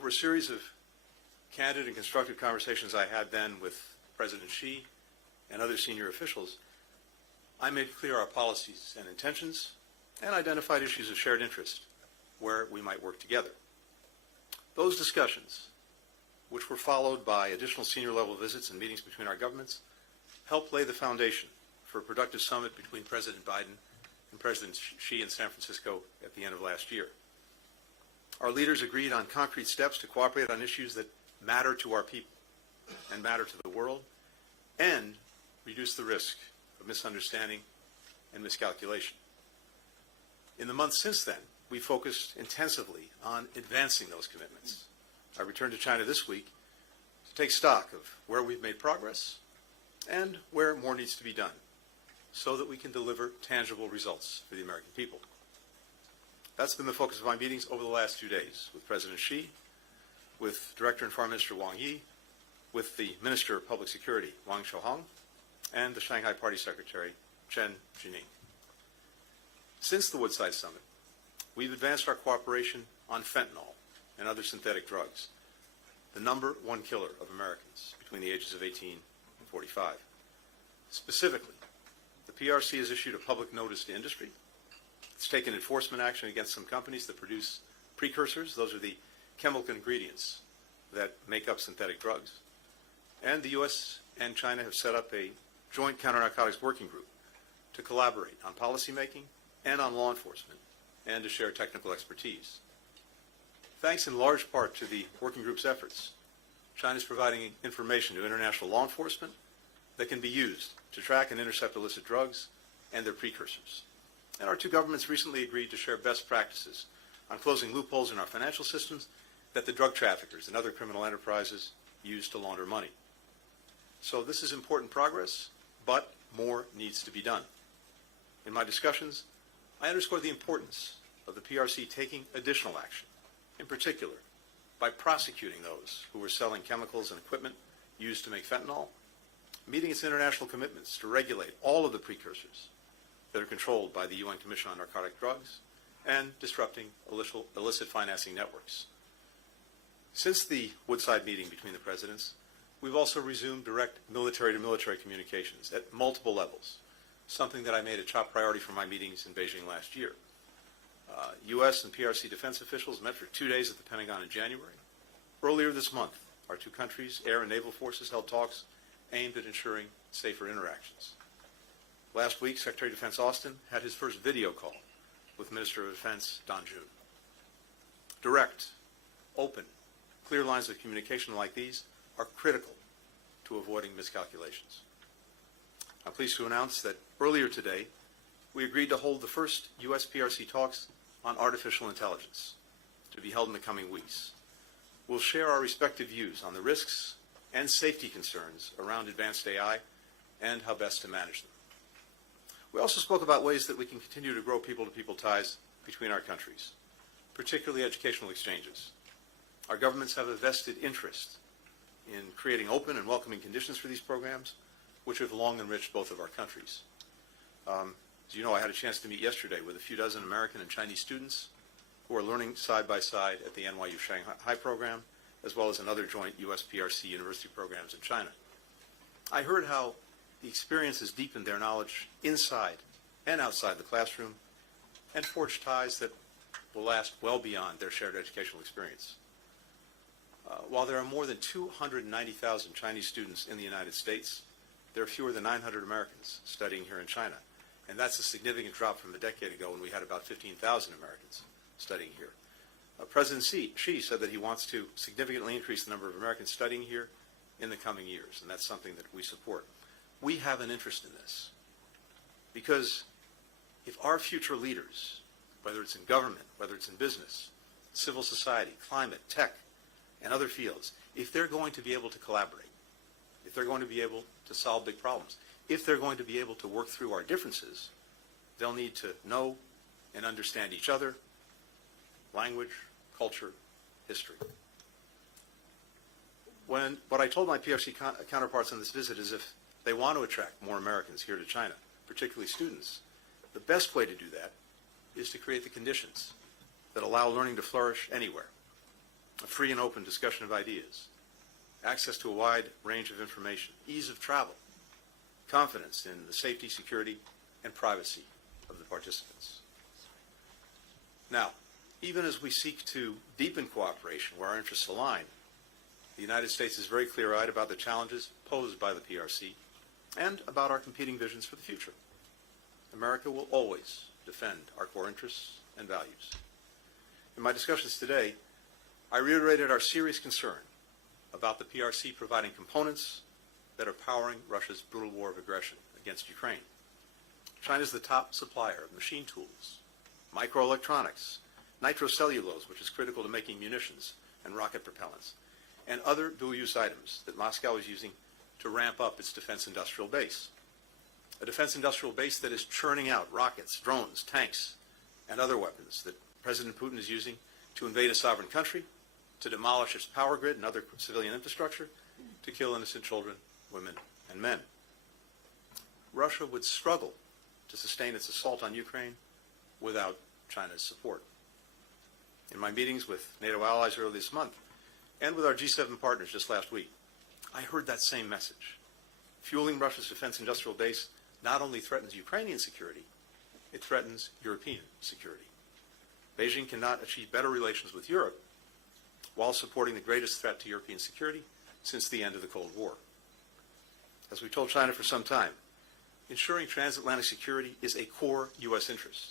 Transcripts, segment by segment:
Over a series of candid and constructive conversations I had then with President Xi and other senior officials, I made clear our policies and intentions and identified issues of shared interest where we might work together. Those discussions, which were followed by additional senior level visits and meetings between our governments, helped lay the foundation for a productive summit between President Biden and President Xi in San Francisco at the end of last year. Our leaders agreed on concrete steps to cooperate on issues that matter to our people and matter to the world, and reduce the risk of misunderstanding and miscalculation. In the months since then, we focused intensively on advancing those commitments. I returned to China this week to take stock of where we've made progress and where more needs to be done so that we can deliver tangible results for the American people. That's been the focus of my meetings over the last 2 days with President Xi, with Director and Foreign Minister Wang Yi, with the Minister of Public Security, Wang Shouhong, and the Shanghai Party Secretary, Chen Jining. Since the Woodside Summit, we've advanced our cooperation on fentanyl and other synthetic drugs, the number one killer of Americans between the ages of 18 and 45. Specifically, the PRC has issued a public notice to industry. It's taken enforcement action against some companies that produce precursors. Those are the chemical ingredients that make up synthetic drugs. And the U.S. and China have set up a joint counter-narcotics working group to collaborate on policymaking and on law enforcement and to share technical expertise. Thanks in large part to the working group's efforts, China is providing information to international law enforcement that can be used to track and intercept illicit drugs and their precursors. And our two governments recently agreed to share best practices on closing loopholes in our financial systems that the drug traffickers and other criminal enterprises use to launder money. So this is important progress, but more needs to be done. In my discussions, I underscored the importance of the PRC taking additional action, in particular by prosecuting those who were selling chemicals and equipment used to make fentanyl, meeting its international commitments to regulate all of the precursors that are controlled by the UN Commission on Narcotic Drugs, and disrupting illicit financing networks. Since the Woodside meeting between the presidents, we've also resumed direct military-to-military communications at multiple levels, something that I made a top priority for my meetings in Beijing last year. U.S. and PRC defense officials met for 2 days at the Pentagon in January. Earlier this month, our two countries' air and naval forces held talks aimed at ensuring safer interactions. Last week, Secretary of Defense Austin had his first video call with Minister of Defense Don June. Direct, open, clear lines of communication like these are critical to avoiding miscalculations. I'm pleased to announce that earlier today, we agreed to hold the first U.S. PRC talks on artificial intelligence, to be held in the coming weeks. We'll share our respective views on the risks and safety concerns around advanced AI and how best to manage them. We also spoke about ways that we can continue to grow people-to-people ties between our countries, particularly educational exchanges. Our governments have a vested interest in creating open and welcoming conditions for these programs, which have long enriched both of our countries. As you know, I had a chance to meet yesterday with a few dozen American and Chinese students who are learning side by side at the NYU Shanghai program, as well as in other joint U.S. PRC university programs in China. I heard how the experience has deepened their knowledge inside and outside the classroom and forged ties that will last well beyond their shared educational experience. While there are more than 290,000 Chinese students in the United States, there are fewer than 900 Americans studying here in China. And that's a significant drop from a decade ago when we had about 15,000 Americans studying here. President Xi said that he wants to significantly increase the number of Americans studying here in the coming years, and that's something that we support. We have an interest in this because if our future leaders, whether it's in government, whether it's in business, civil society, climate, tech, and other fields, if they're going to be able to collaborate, if they're going to be able to solve big problems, if they're going to be able to work through our differences, they'll need to know and understand each other, language, culture, history. What I told my PRC counterparts on this visit is if they want to attract more Americans here to China, particularly students, the best way to do that is to create the conditions that allow learning to flourish anywhere. a free and open discussion of ideas, access to a wide range of information, ease of travel, confidence in the safety, security, and privacy of the participants. Now, even as we seek to deepen cooperation where our interests align, the United States is very clear-eyed about the challenges posed by the PRC and about our competing visions for the future. America will always defend our core interests and values. In my discussions today, I reiterated our serious concern about the PRC providing components that are powering Russia's brutal war of aggression against Ukraine. China is the top supplier of machine tools, microelectronics, nitrocellulose, which is critical to making munitions and rocket propellants, and other dual-use items that Moscow is using to ramp up its defense industrial base. A defense industrial base that is churning out rockets, drones, tanks, and other weapons that President Putin is using to invade a sovereign country, to demolish its power grid and other civilian infrastructure, to kill innocent children, women, and men. Russia would struggle to sustain its assault on Ukraine without China's support. In my meetings with NATO allies earlier this month, and with our G7 partners just last week, I heard that same message. Fueling Russia's defense industrial base not only threatens Ukrainian security, it threatens European security. Beijing cannot achieve better relations with Europe while supporting the greatest threat to European security since the end of the Cold War. As we told China for some time, ensuring transatlantic security is a core U.S. interest.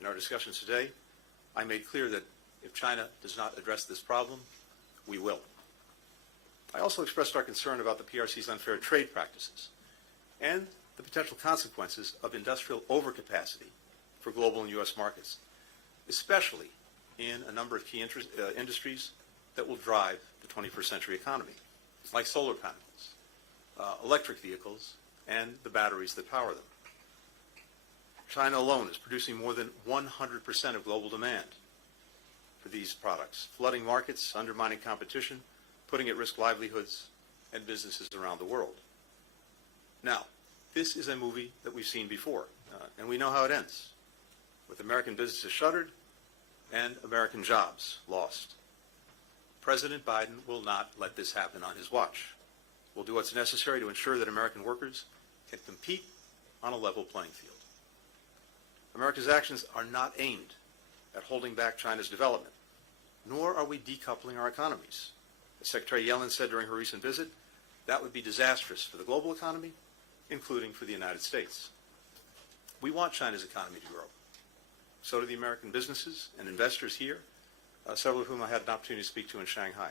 In our discussions today, I made clear that if China does not address this problem, we will. I also expressed our concern about the PRC's unfair trade practices and the potential consequences of industrial overcapacity for global and U.S. markets, especially in a number of key industries that will drive the 21st century economy, like solar panels, electric vehicles, and the batteries that power them. China alone is producing more than 100% of global demand for these products, flooding markets, undermining competition, putting at risk livelihoods and businesses around the world. Now, this is a movie that we've seen before, and we know how it ends, with American businesses shuttered and American jobs lost. President Biden will not let this happen on his watch. We'll do what's necessary to ensure that American workers can compete on a level playing field. America's actions are not aimed at holding back China's development, nor are we decoupling our economies. As Secretary Yellen said during her recent visit, that would be disastrous for the global economy, including for the United States. We want China's economy to grow. So do the American businesses and investors here, several of whom I had an opportunity to speak to in Shanghai.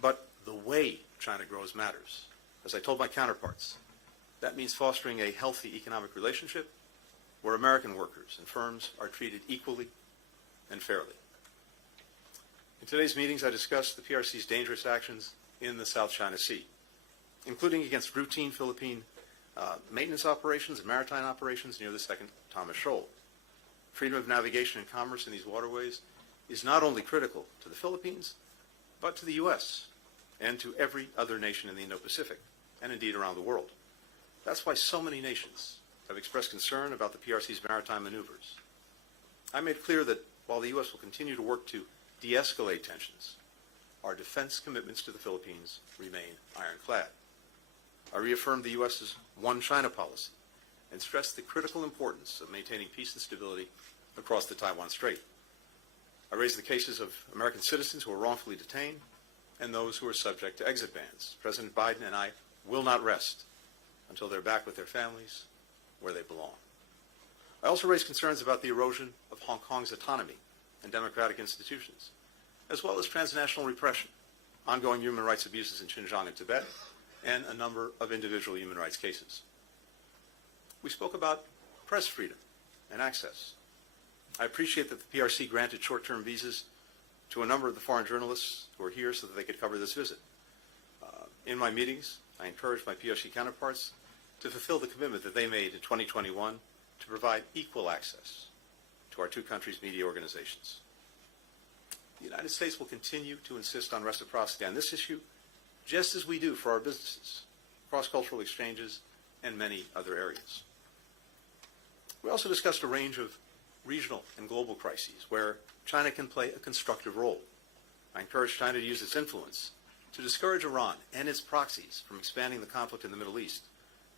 But the way China grows matters. As I told my counterparts, that means fostering a healthy economic relationship where American workers and firms are treated equally and fairly. In today's meetings, I discussed the PRC's dangerous actions in the South China Sea, including against routine Philippine maintenance operations and maritime operations near the Second Thomas Shoal. Freedom of navigation and commerce in these waterways is not only critical to the Philippines, but to the U.S. and to every other nation in the Indo-Pacific, and indeed around the world. That's why so many nations have expressed concern about the PRC's maritime maneuvers. I made clear that while the U.S. will continue to work to de-escalate tensions, our defense commitments to the Philippines remain ironclad. I reaffirmed the U.S.'s One China policy and stressed the critical importance of maintaining peace and stability across the Taiwan Strait. I raised the cases of American citizens who are wrongfully detained and those who are subject to exit bans. President Biden and I will not rest until they're back with their families where they belong. I also raised concerns about the erosion of Hong Kong's autonomy and democratic institutions, as well as transnational repression, ongoing human rights abuses in Xinjiang and Tibet, and a number of individual human rights cases. We spoke about press freedom and access. I appreciate that the PRC granted short-term visas to a number of the foreign journalists who are here so that they could cover this visit. In my meetings, I encouraged my PRC counterparts to fulfill the commitment that they made in 2021 to provide equal access to our two countries' media organizations. The United States will continue to insist on reciprocity on this issue, just as we do for our businesses, cross-cultural exchanges, and many other areas. We also discussed a range of regional and global crises where China can play a constructive role. I encourage China to use its influence to discourage Iran and its proxies from expanding the conflict in the Middle East,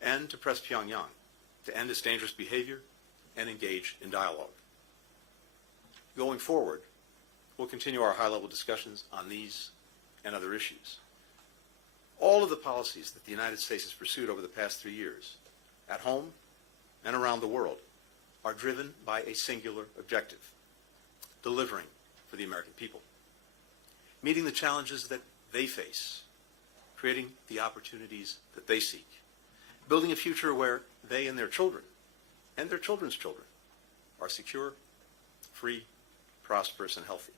and to press Pyongyang to end its dangerous behavior and engage in dialogue. Going forward, we'll continue our high-level discussions on these and other issues. All of the policies that the United States has pursued over the past 3 years, at home and around the world, are driven by a singular objective: delivering for the American people, meeting the challenges that they face, creating the opportunities that they seek, building a future where they and their children and their children's children are secure, free, prosperous, and healthy.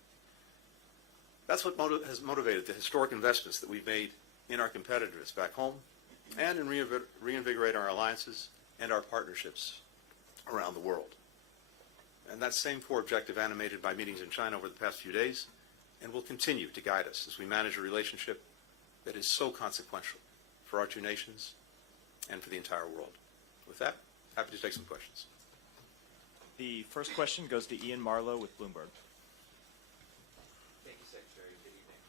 That's what has motivated the historic investments that we've made in our competitiveness back home and in reinvigorating our alliances and our partnerships around the world. And that same core objective animated my meetings in China over the past few days and will continue to guide us as we manage a relationship that is so consequential for our two nations and for the entire world. With that, happy to take some questions. The first question goes to Ian Marlowe with Bloomberg. Thank you, Secretary. Good evening.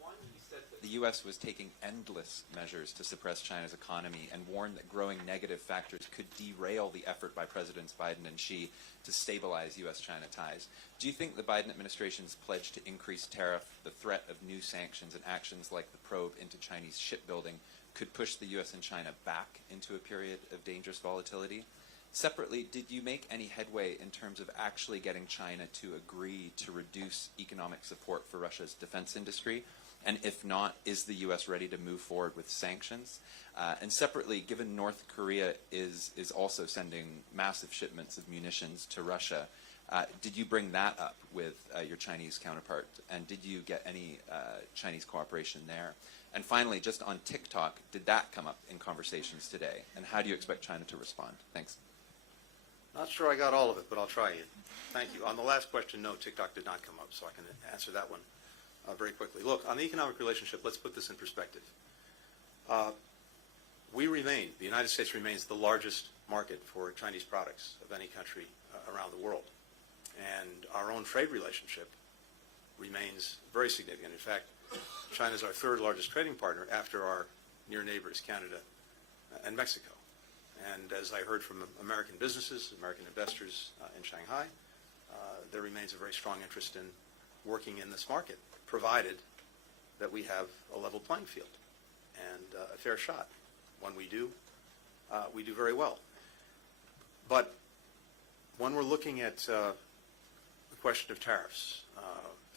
One, you said that the U.S. was taking endless measures to suppress China's economy and warned that growing negative factors could derail the effort by Presidents Biden and Xi to stabilize U.S.-China ties. Do you think the Biden administration's pledge to increase tariff, the threat of new sanctions, and actions like the probe into Chinese shipbuilding could push the U.S. and China back into a period of dangerous volatility? Separately, did you make any headway in terms of actually getting China to agree to reduce economic support for Russia's defense industry? And if not, is the U.S. ready to move forward with sanctions? And separately, given North Korea is also sending massive shipments of munitions to Russia, did you bring that up with your Chinese counterpart? And did you get any Chinese cooperation there? And finally, just on TikTok, did that come up in conversations today? And how do you expect China to respond? Thanks. Not sure I got all of it, but I'll try it. Thank you. On the last question, no, TikTok did not come up, so I can answer that one very quickly. Look, on the economic relationship, let's put this in perspective. The United States remains the largest market for Chinese products of any country around the world. And our own trade relationship remains very significant. In fact, China is our third largest trading partner after our near neighbors, Canada and Mexico. And as I heard from American businesses, American investors in Shanghai, there remains a very strong interest in working in this market, provided that we have a level playing field and a fair shot. When we do very well. But when we're looking at the question of tariffs,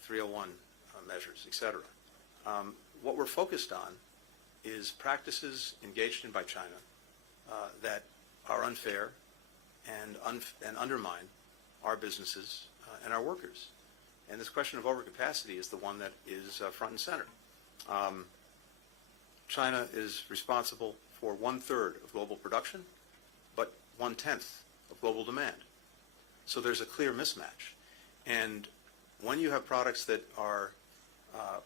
301 measures, et cetera, what we're focused on is practices engaged in by China that are unfair and undermine our businesses and our workers. And this question of overcapacity is the one that is front and center. China is responsible for 1/3 of global production, but 1/10 of global demand. So there's a clear mismatch. And when you have products that are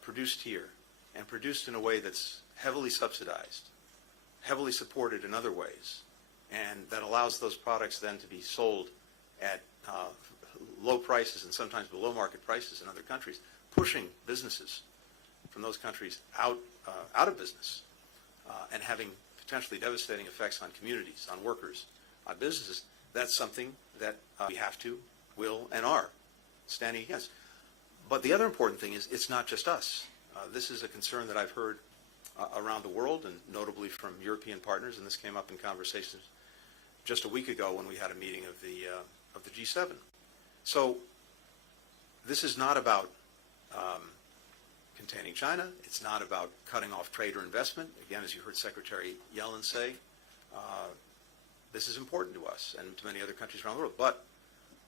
produced here and produced in a way that's heavily subsidized, heavily supported in other ways, and that allows those products then to be sold at low prices and sometimes below market prices in other countries, pushing businesses from those countries out of business and having potentially devastating effects on communities, on workers, on businesses, that's something that we have to, will, and are standing against. But the other important thing is it's not just us. This is a concern that I've heard around the world, and notably from European partners, and this came up in conversations just a week ago when we had a meeting of the G7. So this is not about containing China. It's not about cutting off trade or investment. Again, as you heard Secretary Yellen say, this is important to us and to many other countries around the world. But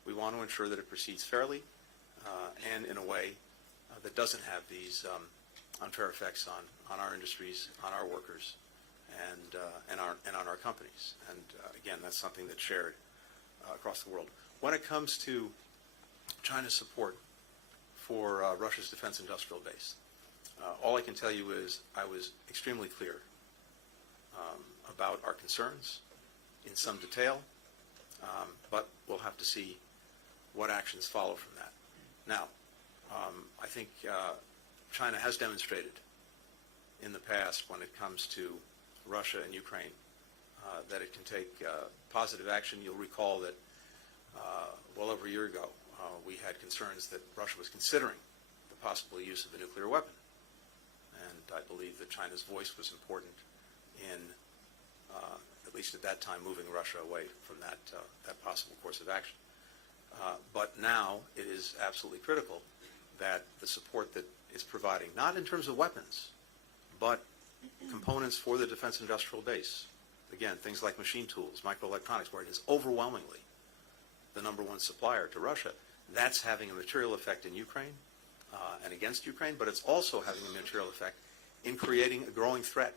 we want to ensure that it proceeds fairly and in a way that doesn't have these unfair effects on our industries, on our workers, and on our companies. And again, that's something that's shared across the world. When it comes to China's support for Russia's defense industrial base, all I can tell you is I was extremely clear about our concerns in some detail, but we'll have to see what actions follow from that. Now, I think China has demonstrated in the past when it comes to Russia and Ukraine that it can take positive action. You'll recall that well over a year ago, we had concerns that Russia was considering the possible use of a nuclear weapon. And I believe that China's voice was important in, at least at that time, moving Russia away from that possible course of action. But now it is absolutely critical that the support that it's providing, not in terms of weapons, but components for the defense industrial base. Again, things like machine tools, microelectronics, where it is overwhelmingly the #1 supplier to Russia. That's having a material effect in Ukraine and against Ukraine, but it's also having a material effect in creating a growing threat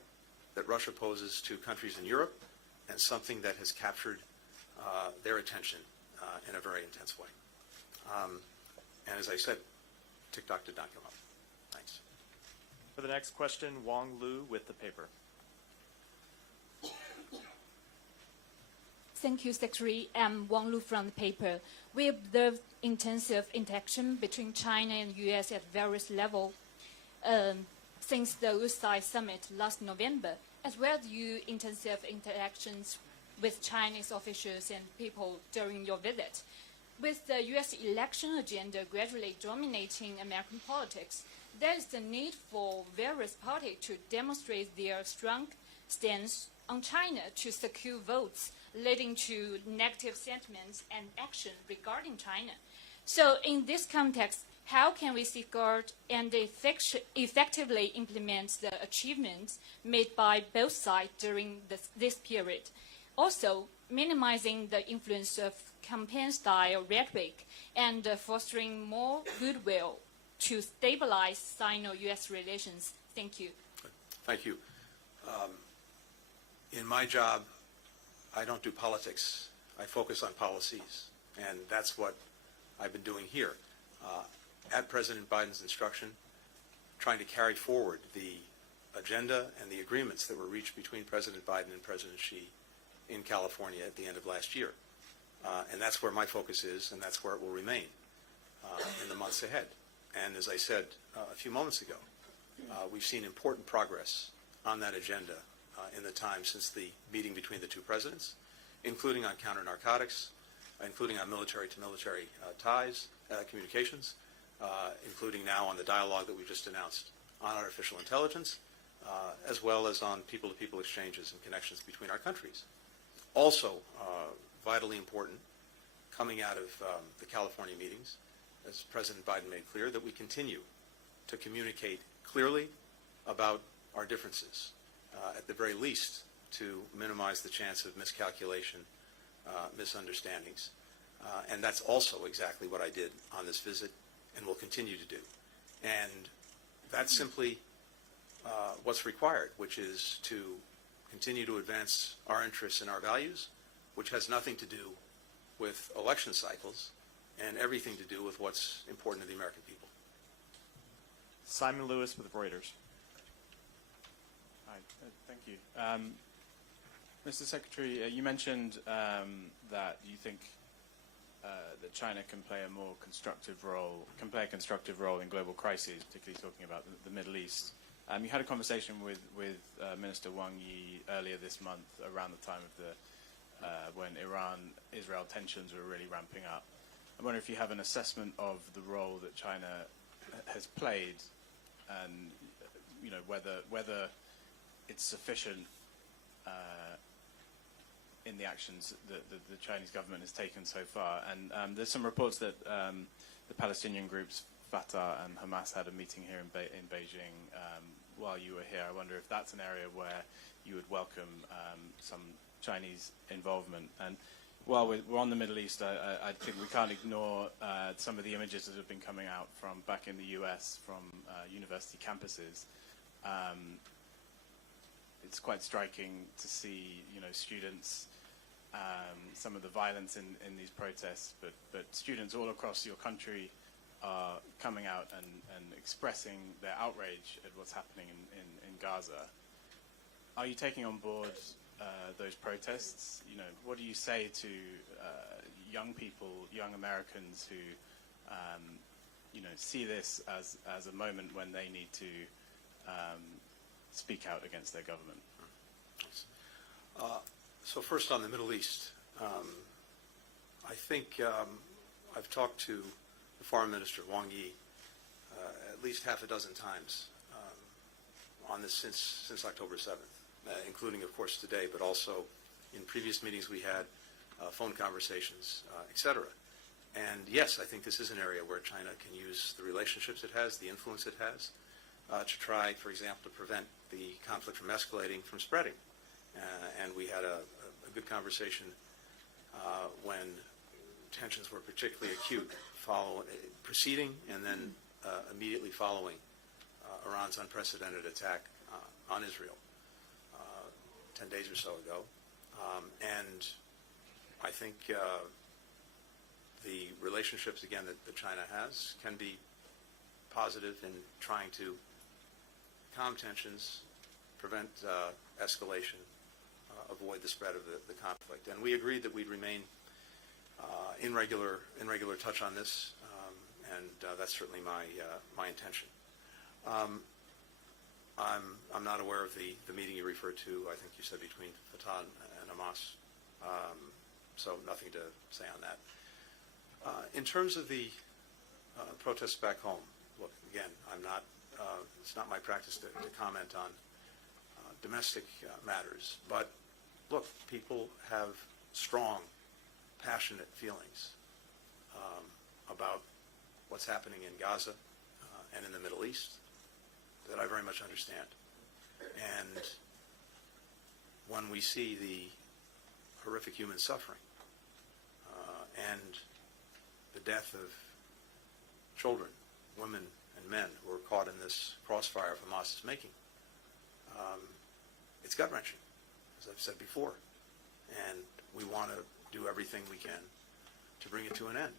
that Russia poses to countries in Europe, and something that has captured their attention in a very intense way. And as I said, TikTok did not come up. Thanks. For the next question, Wong Lu with the paper. Thank you, Secretary. I'm Wang Lu from the paper. We observed intensive interaction between China and the U.S. at various levels since the USA summit last November, as well as intensive interactions with Chinese officials and people during your visit. With the U.S. election agenda gradually dominating American politics, there is the need for various parties to demonstrate their strong stance on China to secure votes, leading to negative sentiments and action regarding China. So in this context, how can we safeguard and effectively implement the achievements made by both sides during this period? Also, minimizing the influence of campaign-style rhetoric and fostering more goodwill to stabilize Sino-U.S. relations. Thank you. Thank you. In my job, I don't do politics. I focus on policies, and that's what I've been doing here. At President Biden's instruction, trying to carry forward the agenda and the agreements that were reached between President Biden and President Xi in California at the end of last year. And that's where my focus is, and that's where it will remain in the months ahead. And as I said a few moments ago, we've seen important progress on that agenda in the time since the meeting between the two presidents, including on counter-narcotics, including on military-to-military ties, communications, including now on the dialogue that we just announced on artificial intelligence, as well as on people-to-people exchanges and connections between our countries. Also, vitally important, coming out of the California meetings, as President Biden made clear, that we continue to communicate clearly about our differences, at the very least to minimize the chance of miscalculation, misunderstandings. And that's also exactly what I did on this visit and will continue to do. And that's simply what's required, which is to continue to advance our interests and our values, which has nothing to do with election cycles and everything to do with what's important to the American people. Simon Lewis with Reuters. Hi, thank you. Mr. Secretary, you mentioned that you think that China can play a more constructive role, in global crises, particularly talking about the Middle East. You had a conversation with Minister Wang Yi earlier this month, around the time of when Iran-Israel tensions were really ramping up. I wonder if you have an assessment of the role that China has played, and whether it's sufficient in the actions that the Chinese government has taken so far. And there's some reports that the Palestinian groups Fatah and Hamas had a meeting here in Beijing while you were here. I wonder if that's an area where you would welcome some Chinese involvement. And while we're on the Middle East, I think we can't ignore some of the images that have been coming out from back in the US from university campuses. It's quite striking to see, students, some of the violence in these protests, but students all across your country are coming out and expressing their outrage at what's happening in Gaza. Are you taking on board those protests? What do you say to young people, young Americans who see this as a moment when they need to speak out against their government? So first on the Middle East, I think I've talked to the Foreign Minister, Wang Yi, at least half a dozen times on this since October 7th, including, of course, today, but also in previous meetings we had, phone conversations, etc. And yes, I think this is an area where China can use the relationships it has, the influence it has, to try, for example, to prevent the conflict from escalating, from spreading. And we had a good conversation when tensions were particularly acute, preceding and then immediately following Iran's unprecedented attack on Israel 10 days or so ago. And I think the relationships, again, that China has can be positive in trying to calm tensions, prevent escalation, avoid the spread of the conflict. And we agreed that we'd remain in regular touch on this, and that's certainly my intention. I'm not aware of the meeting you referred to. I think you said between Fatah and Hamas, so nothing to say on that. In terms of the protests back home, look, again, it's not my practice to comment on domestic matters, but look, people have strong, passionate feelings about what's happening in Gaza and in the Middle East that I very much understand. And when we see the horrific human suffering and the death of children, women, and men who are caught in this crossfire of Hamas is making, it's gut-wrenching, as I've said before. And we want to do everything we can to bring it to an end.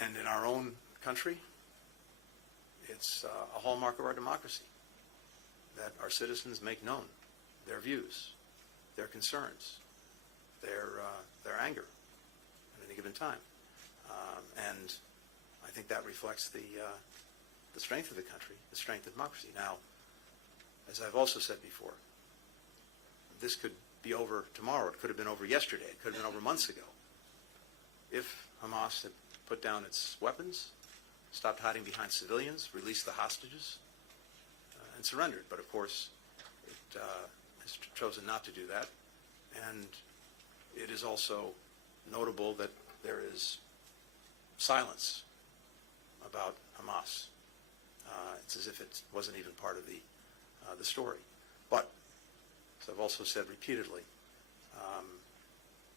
And in our own country, it's a hallmark of our democracy that our citizens make known their views, their concerns, their anger at any given time. And I think that reflects the strength of the country, the strength of democracy. Now, as I've also said before, this could be over tomorrow. It could have been over yesterday. It could have been over months ago. If Hamas had put down its weapons, stopped hiding behind civilians, released the hostages, and surrendered. But of course, it has chosen not to do that. And it is also notable that there is silence about Hamas. It's as if it wasn't even part of the story. But, as I've also said repeatedly,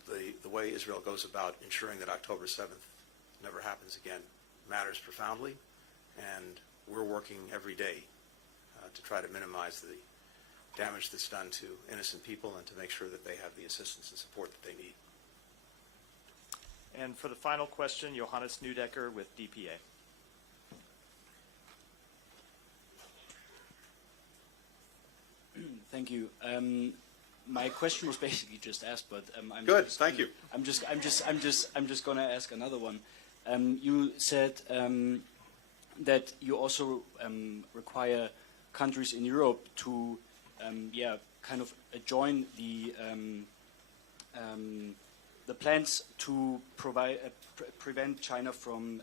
the way Israel goes about ensuring that October 7th never happens again matters profoundly, and we're working every day to try to minimize the damage that's done to innocent people and to make sure that they have the assistance and support that they need. And for the final question, Johannes Neudecker with DPA. Thank you. My question was basically just asked, but Good, thank you. I'm just going to ask another one. You said that you also require countries in Europe to, kind of join the plans to prevent China from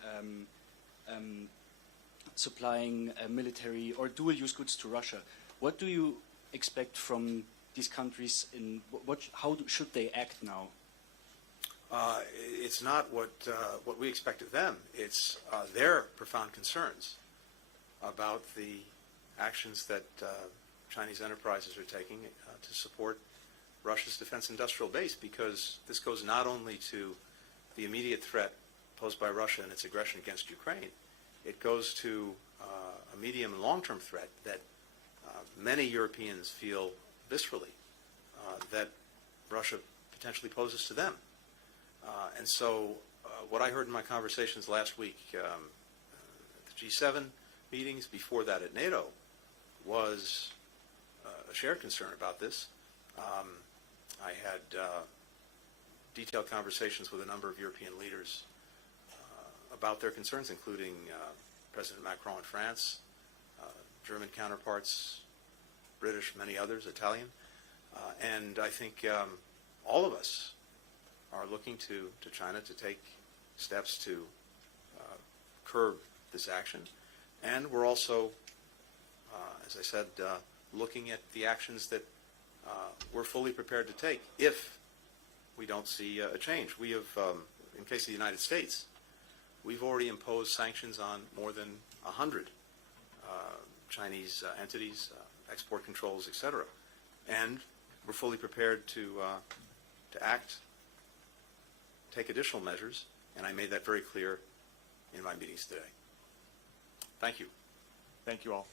supplying military or dual-use goods to Russia. What do you expect from these countries? How should they act now? It's not what we expect of them. It's their profound concerns about the actions that Chinese enterprises are taking to support Russia's defense industrial base, because this goes not only to the immediate threat posed by Russia and its aggression against Ukraine, it goes to a medium and long-term threat that many Europeans feel viscerally that Russia potentially poses to them. And so what I heard in my conversations last week at the G7 meetings, before that at NATO, was a shared concern about this. I had detailed conversations with a number of European leaders about their concerns, including President Macron in France, German counterparts, British, many others, Italian. And I think all of us are looking to China to take steps to curb this action. And we're also, as I said, looking at the actions that we're fully prepared to take if we don't see a change. We have, in case of the United States, we've already imposed sanctions on more than 100 Chinese entities, export controls, etc. And we're fully prepared to act, take additional measures, and I made that very clear in my meetings today. Thank you. Thank you all.